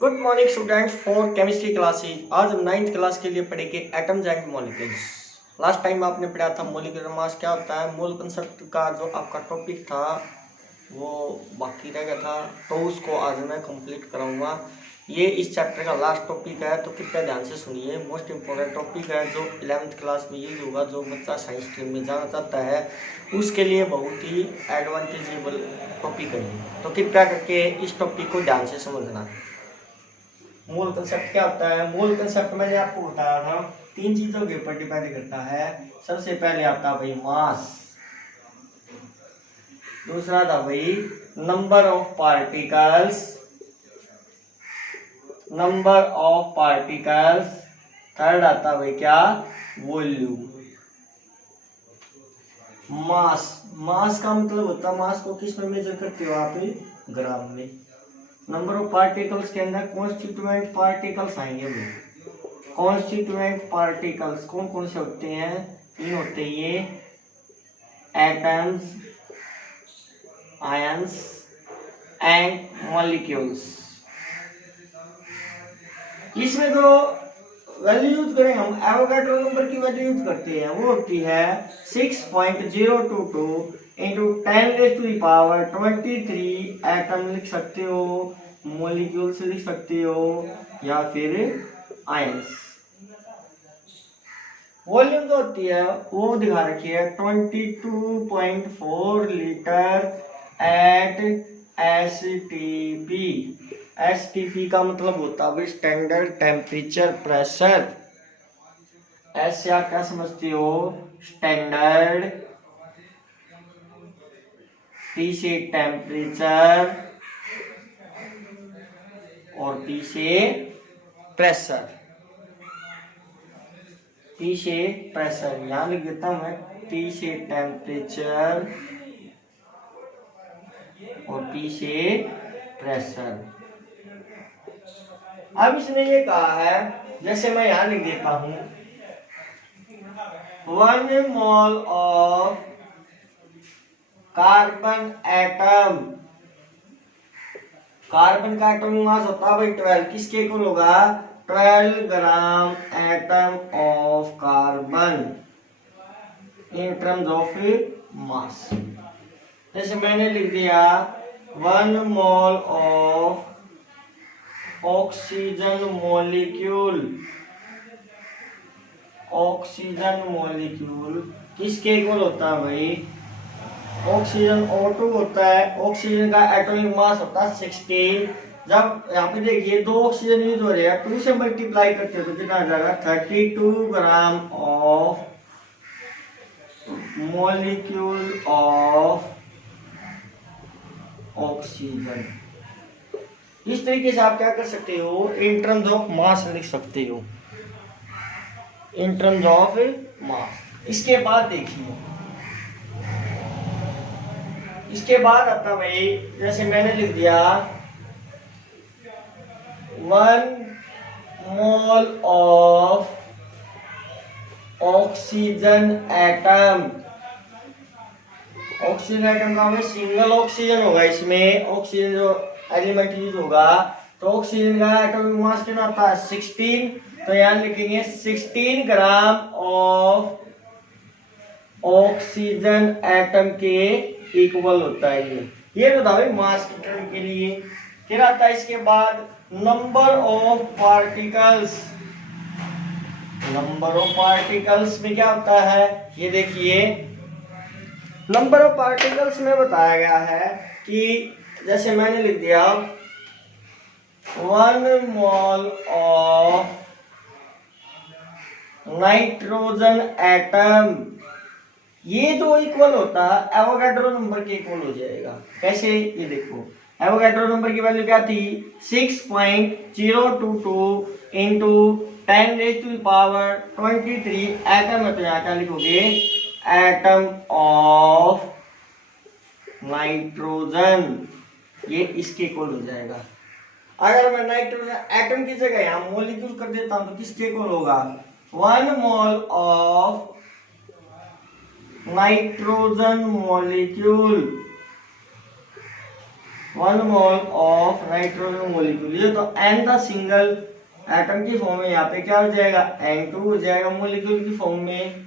Good morning students for chemistry classes. आज हम 9th class के लिए पढ़ेंगे atoms and molecules. Last time आपने पढ़ा था मॉलिक्यूलर मास क्या होता है। मोल कंसेप्ट का जो आपका टॉपिक था वो बाकी रह गया था, तो उसको आज मैं कंप्लीट कराऊंगा। ये इस चैप्टर का लास्ट टॉपिक है, तो कृपया ध्यान से सुनिए। मोस्ट इंपॉर्टेंट टॉपिक है जो 11th क्लास में यूज होगा। जो बच्चा साइंस स्ट्रीम में जाना चाहता है उसके लिए बहुत ही एडवांटेजेबल टॉपिक है। तो कृपया करके इस टॉपिक को ध्यान से समझना। मूल कंसेप्ट क्या होता है। मूल कंसेप्ट मैंने आपको बताया था, तीन चीजों के ऊपर डिपेंड करता है। सबसे पहले आता भाई मास, दूसरा था भाई नंबर ऑफ पार्टिकल्स, थर्ड आता भाई क्या, वॉल्यूम। मास का मतलब होता है, मास को किस में मेजर करते हो आप, ग्राम में। नंबर ऑफ पार्टिकल्स के अंदर कॉन्स्टिट्यूएंट पार्टिकल्स आएंगे भाई। कॉन्स्टिट्यूएंट पार्टिकल्स कौन कौन से होते हैं, ये होते हैं ये एटम्स, आयंस एंड मॉलिक्यूल्स। इसमें जो वैल्यू यूज करें हम, एवोगाड्रो नंबर की वैल्यू यूज करते हैं, वो होती है 6.022 इंटू 10⁻23। एटम लिख सकते हो, मॉलिक्यूल्स लिख सकते हो, या फिर आयंस। वॉल्यूम जो होती है वो दिखा रखी है 22.4 लीटर एट एसटीपी। एसटीपी का मतलब होता है स्टैंडर्ड टेम्परेचर प्रेशर। एस या क्या समझते हो, स्टैंडर्ड, टी से टेम्परेचर और पी से प्रेशर। टी से प्रेशर यहां लिख देता हूं मैं, टी से टेम्परेचर और पी से प्रेशर। अब इसने ये कहा है, जैसे मैं यहां लिख देता हूं 1 mole of carbon atom. Carbon का एटॉमिक मास होता है भाई 12, किसके इक्वल होगा, 12 gram atom of carbon in terms of mass. जैसे मैंने लिख दिया 1 mole of oxygen molecule. Oxygen molecule किसके इक्वल होता है भाई, ऑक्सीजन O2 होता है। ऑक्सीजन का एटॉमिक मास होता है 16। जब यहाँ पे देखिए दो ऑक्सीजन यूज हो रहे हैं, 2 से मल्टीप्लाई करते हैं तो कितना आ जाएगा, 32 gram of molecule of oxygen. इस तरीके से आप क्या कर सकते हो, इन टर्म्स ऑफ मास लिख सकते हो, इन टर्म्स ऑफ मास। इसके बाद देखिए, इसके बाद आता भाई, जैसे मैंने लिख दिया 1 mole of oxygen atom. Oxygen atom का हमें सिंगल ऑक्सीजन होगा, इसमें ऑक्सीजन जो एलिमेंट यूज होगा, तो ऑक्सीजन का एटॉमिक मास कितना आता है 16। तो यहां लिखेंगे 16 ग्राम ऑफ ऑक्सीजन एटम के इक्वल होता है ये बताओ मास की टर्म के लिए। फिर आता है इसके बाद number of particles. Number of particles में क्या होता है, ये देखिए नंबर ऑफ पार्टिकल्स में बताया गया है कि जैसे मैंने लिख दिया 1 मोल ऑफ नाइट्रोजन एटम, ये जो इक्वल होता है एवोगाड्रो नंबर के इक्वल हो जाएगा। कैसे, ये देखो एवोगाड्रो नंबर की वैल्यू क्या थी 6.022 इंटू 10⁻23 एटम है, तो यहाँ क्या लिखोगे, एटम ऑफ नाइट्रोजन, ये इसके इक्वल हो जाएगा। अगर मैं नाइट्रोजन एटम की जगह यहाँ मॉलिक्यूल कर देता हूं तो किसके इक्वल होगा, 1 mole of nitrogen molecule 1 mole of nitrogen molecule. ये तो एन द सिंगल एटम की फॉर्म में, यहाँ पे क्या हो जाएगा N2 हो जाएगा मोलिक्यूल की फॉर्म में।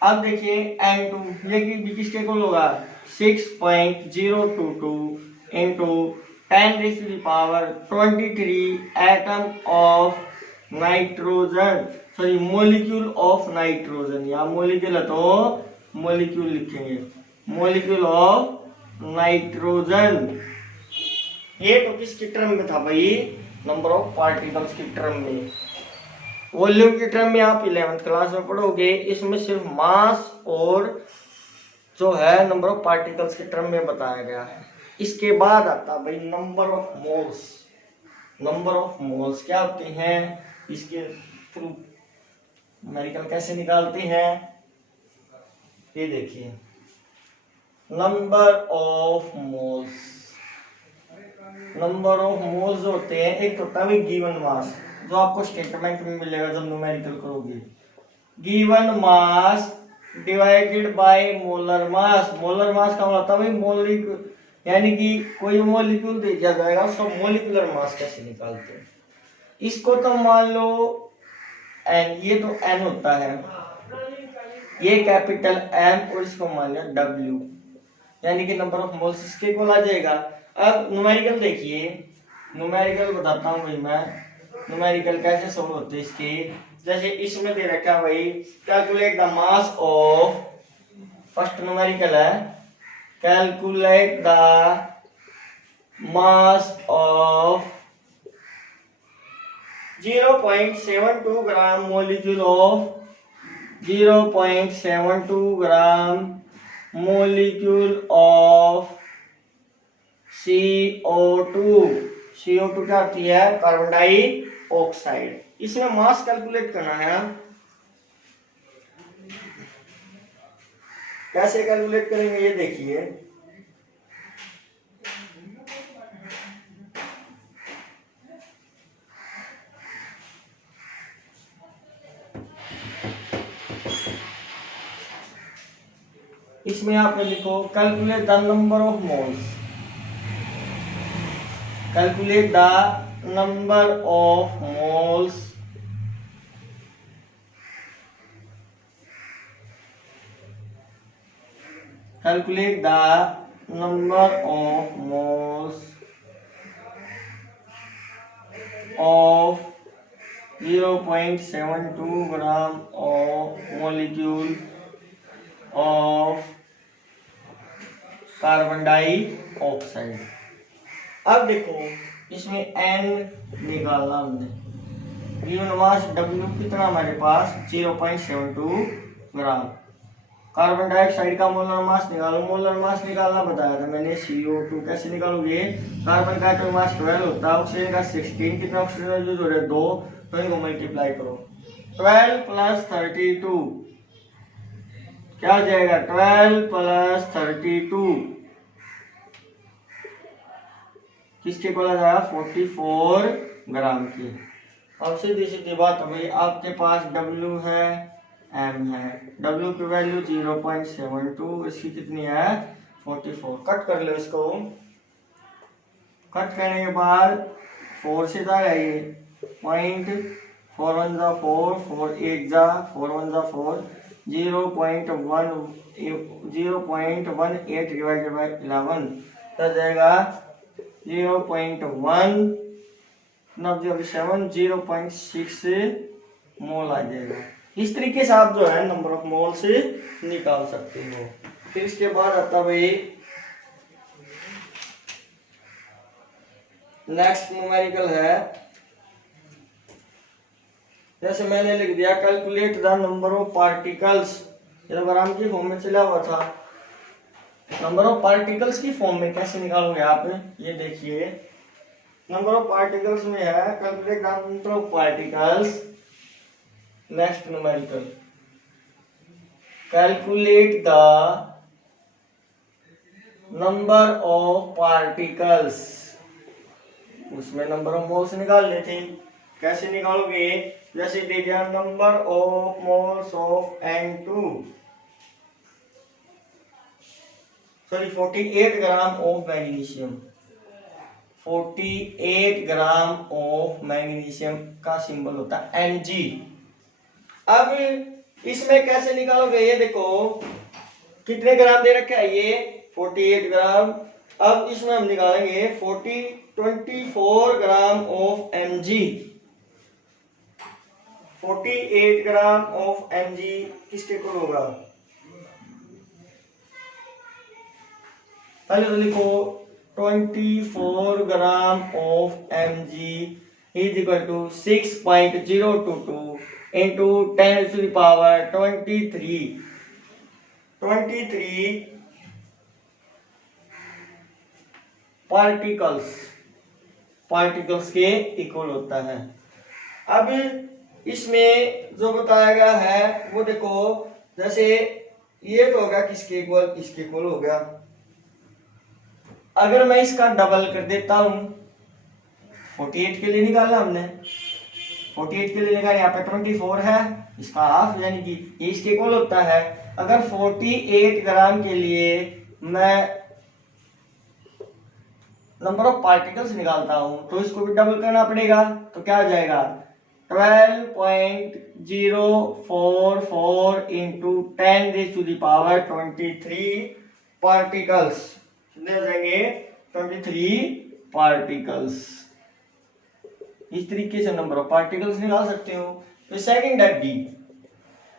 अब देखिए N2 ये किसके इक्वल होगा 6.022 into 10⁻23 atom of nitrogen, sorry molecule of nitrogen. या मोलिक्यूल है तो मोलिक्यूल लिखेंगे, मोलिक्यूल ऑफ नाइट्रोजन। ये तो किसकी टर्म में था भाई, नंबर ऑफ पार्टिकल्स की टर्म में। वॉल्यूम की टर्म में आप 11th क्लास में पढ़ोगे, इसमें सिर्फ मास और जो है नंबर ऑफ पार्टिकल्स के टर्म में बताया गया है। इसके बाद आता भाई number of moles. Number of moles क्या होते हैं, इसके थ्रू न्यूमेरिकल कैसे निकालते हैं, ये देखिए number of moles. Number of moles होते हैं, एक होता है गिवन मास जो आपको स्टेटमेंट में मिलेगा जब न्यूमेरिकल करोगे, given mass divided by molar mass. Molar mass का मतलब है मौलिक, यानी कि कोई मॉलिक्यूल दे दिया जाएगा उसका मॉलिक्यूलर मास कैसे निकालते हैं। इसको तो मान लो एन, ये तो एन होता है, ये कैपिटल एम, और इसको मान लिया डब्ल्यू, यानी कि नंबर ऑफ मोल्स इसके इक्वल आ जाएगा। अब न्यूमेरिकल देखिए, न्यूमेरिकल बताता हूँ भाई मैं, न्यूमेरिकल कैसे सोल्व होते हैं इसके। जैसे इसमें दे रखा है भाई calculate the mass of, first numerical है calculate the mass of 0.72 gram molecule of 0.72 gram molecule of CO2। CO2 क्या होती है, कार्बन डाइऑक्साइड। इसमें मास कैलकुलेट करना है, कैसे कैलकुलेट करेंगे ये देखिए। इसमें आप लिखो calculate the number of moles, calculate the number of moles calculate the number of moles of 0.72 gram of molecule of carbon dioxide. अब देखो इसमें N निकालना हमने, गिवन मास W कितना हमारे पास 0.72 ग्राम। कार्बन डाइऑक्साइड का मोलर मास निकालो, मोलर मास निकालना बताया था मैंने CO2। कैसे निकालोगे, कार्बन का एटॉमिक मास 12 होता है, ऑक्सीजन का 16, कितना ऑक्सीजन यूज हो रहा है 2, तो इनको मल्टीप्लाई करो 12 प्लस 32 क्या हो जाएगा 12 प्लस 32 किसके को आ जाएगा 44 ग्राम की। अब सीधी सीधी बात हो गई, आपके पास W है M है, W की वैल्यू 0.72, इसकी कितनी है 44। कट कर लो इसको, कट करने के बाद 4 से जाएगा ये पॉइंट, 4 1 जा 4, 4 8 जा 4 1 जा 4, 0.18 डिवाइडेड बाय 11 तो जाएगा 0.1 0.6 मोल आ जाएगा। इस तरीके से आप जो है नंबर ऑफ मोल से निकाल सकते हो। फिर इसके बाद आता भाई नेक्स्ट न्यूमेरिकल है, जैसे मैंने लिख दिया calculate the number of particles, ये ग्राम की फॉर्म में चला हुआ था। नंबर ऑफ पार्टिकल्स की फॉर्म में कैसे निकालोगे आप, ये देखिए नंबर ऑफ पार्टिकल्स में है calculate the number of particles. Next numerical calculate the number of particles, उसमें नंबर ऑफ मोल्स निकाल लेते। कैसे निकालोगे, जैसे दे दिया number of moles of N2 sorry 48 gram of magnesium, 48 gram of magnesium का सिंबल होता है Mg। अब इसमें कैसे निकालोगे, ये देखो कितने ग्राम दे रखा है, ये 48 ग्राम। अब इसमें हम निकालेंगे 24 gram of Mg। 48 gram of Mg किसके इक्वल होगा, पहले तो लिखो 24 gram of Mg is equal to 6.022 into 10 to the power 23 particles के इक्वल होता है। अब इसमें जो बताया गया है वो देखो, जैसे ये तो होगा किसके इक्वल, इसके इक्वल हो गया। अगर मैं इसका डबल कर देता हूं, 48 के लिए निकाला हमने, 48 के लिए निकाला, यहाँ पे 24 है, इसका हाफ यानी कि ये इसके इक्वल होता है। अगर 48 ग्राम के लिए मैं नंबर ऑफ पार्टिकल्स निकालता हूं तो इसको भी डबल करना पड़ेगा, तो क्या आ जाएगा 12.044 into 10 raise to the power 23 particles, कितने हो जाएंगे 23 पार्टिकल्स। इस तरीके से नंबर ऑफ पार्टिकल्स निकाल सकते हो। तो सेकंड है बी,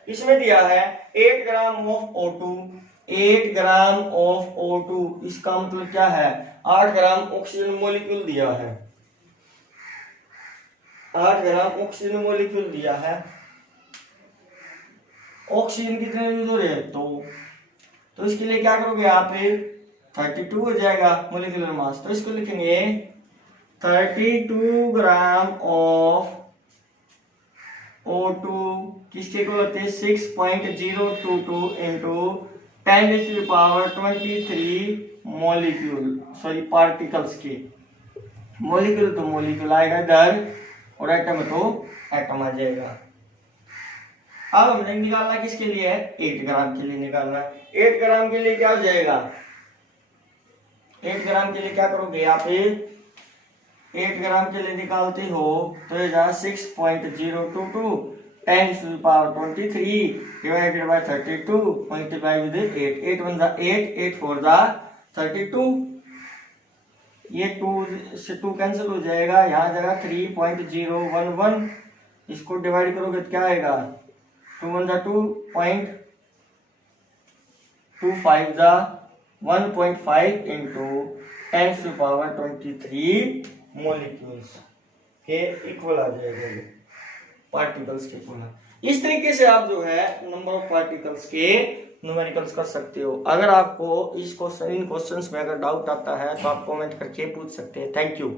इसमें दिया है 8 gram of O2, 8 gram of O2, इसका मतलब क्या है 8 ग्राम ऑक्सीजन मॉलिक्यूल दिया है, 8 ग्राम ऑक्सीजन मॉलिक्यूल दिया है। ऑक्सीजन कितने यूज हो रहे हैं, तो इसके लिए क्या करोगे, यहाँ पे 32 हो जाएगा मोलिकुलर मास, तो इसको लिखेंगे 32 ग्राम ऑफ O2 किसके इक्वल होते हैं 6.022 into 10 to the power 23 molecule, sorry particles के। मॉलिक्यूल तो मॉलिक्यूल आएगा इधर और एटम तो एटम आ जाएगा। अब हमने निकालना किसके लिए है, 8 ग्राम के लिए निकालना है। 8 ग्राम के लिए क्या हो जाएगा, 8 ग्राम के लिए क्या करोगे, यहाँ पे 8 ग्राम के लिए निकालते हो तो ये जाएगा 6.022 10 to the power 23 divided by 32 multiply with 8, 8 1 जा 8, 8 4 जा 32, ये 2 से 2 कैंसिल हो जाएगा, यहाँ जाएगा 3.011, इसको डिवाइड करोगे तो क्या आएगा 2 1 जा 2.25 जा 1.5 इंटू 10 टू पावर 23 मॉलिक्यूल्स के इक्वल आ जाएगा, ये पार्टिकल्स के इक्वल। इस तरीके से आप जो है नंबर ऑफ पार्टिकल्स के न्यूमेरिकल्स कर सकते हो। अगर आपको इन क्वेश्चंस में अगर डाउट आता है तो आप कमेंट करके पूछ सकते हैं। Thank you.